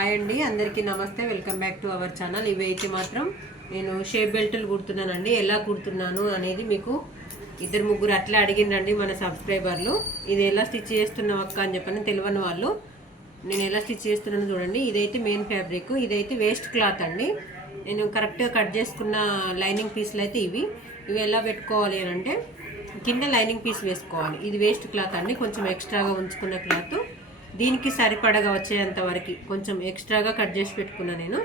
Hi అండి, అందరికీ నమస్తే. Welcome back to our channel. ఇవి అయితే మాత్రం నేను షేప్ బెల్ట్లు కుడుతున్నానండి. ఎలా కుడుతున్నాను అనేది మీకు ఇద్దరు ముగ్గురు అట్లా అడిగిందండి మన సబ్స్క్రైబర్లు. ఇది ఎలా స్టిచ్ చేస్తున్నావు అక్క అని చెప్పని తెలియని వాళ్ళు. నేను ఎలా స్టిచ్ చేస్తున్నాను చూడండి. ఇదైతే మెయిన్ ఫ్యాబ్రిక్, ఇదైతే వేస్ట్ క్లాత్ అండి. నేను కరెక్ట్గా కట్ చేసుకున్న లైనింగ్ పీస్లు అయితే ఇవి ఎలా పెట్టుకోవాలి అని అంటే కింద లైనింగ్ పీస్ వేసుకోవాలి. ఇది వేస్ట్ క్లాత్ అండి, కొంచెం ఎక్స్ట్రాగా ఉంచుకున్న క్లాత్. దీనికి సరిపడగా వచ్చేంత వరకు కొంచెం ఎక్స్ట్రాగా కట్ చేసి పెట్టుకున్నా నేను.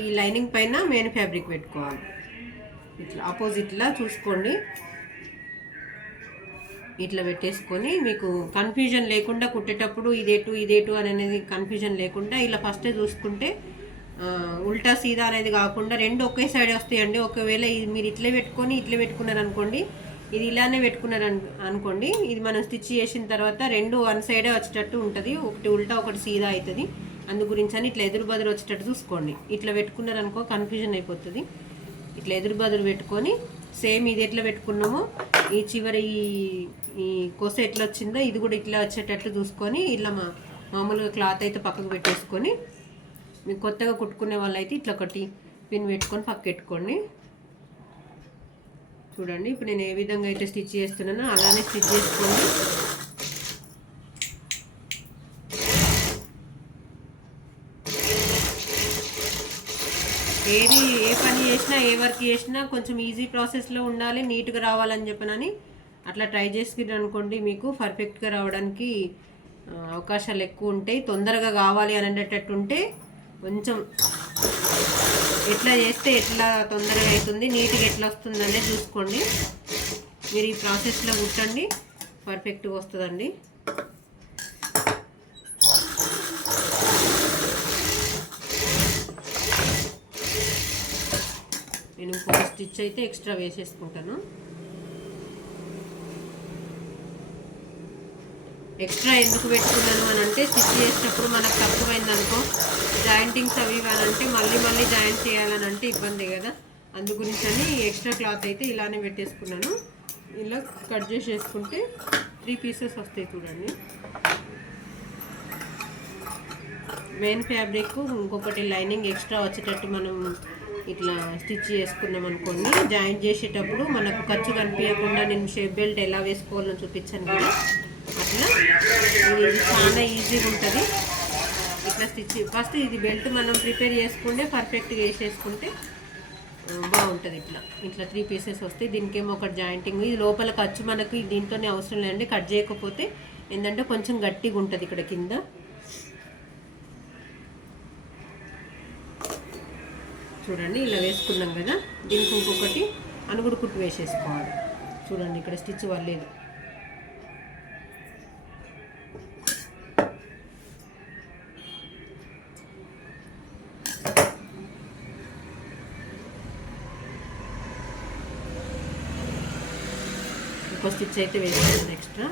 ఈ లైనింగ్ పైన మెయిన్ ఫ్యాబ్రిక్ పెట్టుకోవాలి. ఇట్లా ఆపోజిట్లా చూసుకోండి, ఇట్లా పెట్టేసుకొని మీకు కన్ఫ్యూజన్ లేకుండా కుట్టేటప్పుడు ఇదేటు అనేది కన్ఫ్యూజన్ లేకుండా ఇలా ఫస్టే చూసుకుంటే ఉల్టా సీదా అనేది కాకుండా రెండు ఒకే సైడ్ వస్తాయండి. ఒకవేళ మీరు ఇట్లే పెట్టుకున్నారు అనుకోండి, ఇది ఇలానే పెట్టుకున్నారు అనుకోండి, ఇది మనం స్టిచ్ చేసిన తర్వాత రెండు వన్ సైడే వచ్చేటట్టు ఉంటుంది. ఒకటి ఉల్టా ఒకటి సీదా అవుతుంది. అందు గురించి అని ఇట్లా ఎదురు బదురు వచ్చేటట్టు చూసుకోండి. ఇట్లా పెట్టుకున్నారు అనుకో కన్ఫ్యూజన్ అయిపోతుంది. ఇట్లా ఎదురు బదురు పెట్టుకొని సేమ్ ఇది ఎట్లా పెట్టుకున్నామో ఈ చివరి ఈ కొస ఎట్లా వచ్చిందో ఇది కూడా ఇట్లా వచ్చేటట్లు చూసుకొని ఇలా మామూలుగా క్లాత్ అయితే పక్కకు పెట్టేసుకొని, మీకు కొత్తగా కుట్టుకునే వాళ్ళు అయితే ఇట్లా ఒకటి పిన్ పెట్టుకొని పక్క పెట్టుకోండి. చూడండి, ఇప్పుడు నేను ఏ విధంగా అయితే స్టిచ్ చేస్తున్నానో అలానే స్టిచ్ చేసుకోండి. ఏ పని చేసినా ఏ వర్క్ చేసినా కొంచెం ఈజీ ప్రాసెస్లో ఉండాలి, నీట్గా రావాలని చెప్పనని అట్లా ట్రై చేసుకుని అనుకోండి, మీకు పర్ఫెక్ట్గా రావడానికి అవకాశాలు ఎక్కువ ఉంటాయి. తొందరగా కావాలి అనేటట్టు ఉంటే కొంచెం ఎట్లా చేస్తే ఎట్లా తొందరగా అవుతుంది, నీట్గా ఎట్లా వస్తుంది అనేది చూసుకోండి. మీరు ఈ ప్రాసెస్లో కుట్టండి, పర్ఫెక్ట్గా వస్తుందండి. నేను ఇంకొక స్టిచ్ అయితే ఎక్స్ట్రా వేసేసుకుంటాను. ఎక్స్ట్రా ఎందుకు పెట్టుకున్నాను అని అంటే స్టిచ్ చేసేటప్పుడు మనకు తక్కువైంది అనుకో, జాయింటింగ్స్ అవి ఇవ్వాలంటే మళ్ళీ జాయింట్ చేయాలని అంటే ఇబ్బంది కదా. అందు గురించి అని ఎక్స్ట్రా క్లాత్ అయితే ఇలానే పెట్టేసుకున్నాను. ఇలా కట్ చేసేసుకుంటే 3 పీసెస్ వస్తాయి. చూడండి, మెయిన్ ఫ్యాబ్రిక్ ఇంకొకటి లైనింగ్ ఎక్స్ట్రా వచ్చేటట్టు మనం ఇట్లా స్టిచ్ చేసుకున్నాం అనుకోండి, జాయింట్ చేసేటప్పుడు మనకు ఖర్చు కనిపించకుండా నేను షేప్ బెల్ట్ ఎలా వేసుకోవాలో చూపించాను కదా, అట్లా ఇది చాలా ఈజీగా ఉంటుంది. ఇట్లా స్టిచ్ ఫస్ట్ ఇది బెల్ట్ మనం ప్రిపేర్ చేసుకుంటే పర్ఫెక్ట్గా వేసేసుకుంటే బాగుంటుంది. ఇట్లా 3 పీసెస్ వస్తాయి. దీనికేమో ఒకటి జాయింటింగ్, ఇది లోపల ఖర్చు మనకి దీంతోనే అవసరం లేదండి. కట్ చేయకపోతే ఏంటంటే కొంచెం గట్టిగా ఉంటుంది ఇక్కడ కింద. చూడండి, ఇలా వేసుకున్నాం కదా, దీనికి ఇంకొకటి అనుగుడు కుట్టు వేసేసుకోవాలి. చూడండి, ఇక్కడ స్టిచ్ వల్లేదు. ఇంకో స్టిచ్ అయితే వేసుకోండి ఎక్స్ట్రా.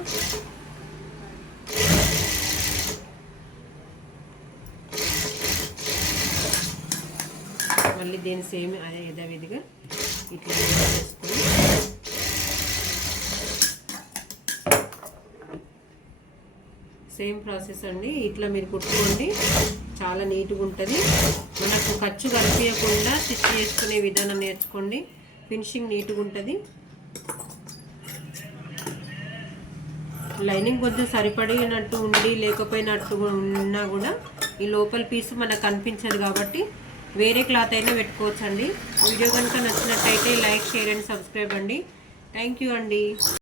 మళ్ళీ దీని సేమ్ అదే యథావిధిగా ఇట్లా వేసుకొని సేమ్ ప్రాసెస్ అండి. ఇట్లా మీరు కుట్టుకోండి, చాలా నీట్గా ఉంటుంది. మనకు ఖర్చు కనిపించకుండా స్టిచ్ చేసుకునే విధానం నేర్చుకోండి, ఫినిషింగ్ నీట్గా ఉంటుంది. లైనింగ్ కొంచెం సరిపడినట్టు ఉండి లేకపోయినట్టు ఉన్నా కూడా ఈ లోపల పీస్ మనకు కనిపించదు కాబట్టి వేరే క్లాత్ అయినా పెట్టుకోవచ్చండి. వీడియో కనుక నచ్చినట్టయితే లైక్, షేర్ అండ్ సబ్స్క్రైబ్ అండి. థ్యాంక్ యూ అండి.